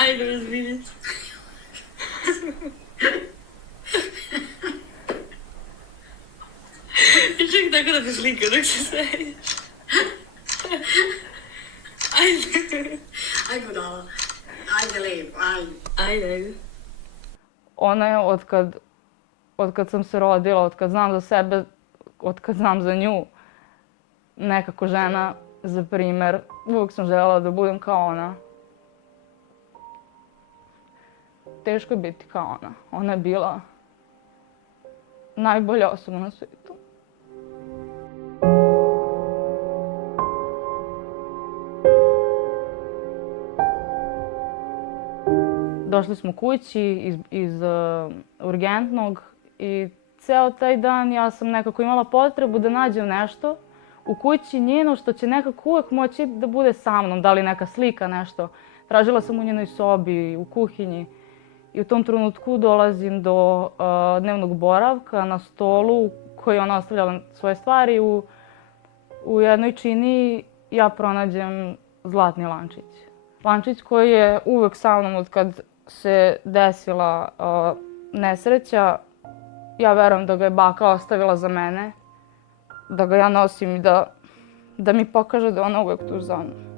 Ajde, razvinite. I ček tako da te slika dok se smeješ. Ajde. Ajde budala. Ajde lepo, ajde. Ajde. Ona je od kad sam se rodila, od kad znam za sebe, od kad znam za nju, nekako žena za primer. Uvijek sam željela da budem kao ona. Teško je biti kao ona. Ona je bila najbolja osoba na svijetu. Došli smo kući iz urgentnog i ceo taj dan ja sam nekako imala potrebu da nađem nešto u kući njeno što će nekako uvek moći da bude sa mnom, da li neka slika, nešto. Tražila sam u njenoj sobi, u kuhinji i u tom trenutku dolazim do dnevnog boravka na stolu koji je ona ostavljala svoje stvari. U jednoj čini ja pronađem zlatni lančić. Lančić koji je uvek sa mnom od kad se desila nesreća. Ja verujem da ga je baka ostavila za mene, da ga ja nosim i da mi pokaže da je ona uvek tu za mnom.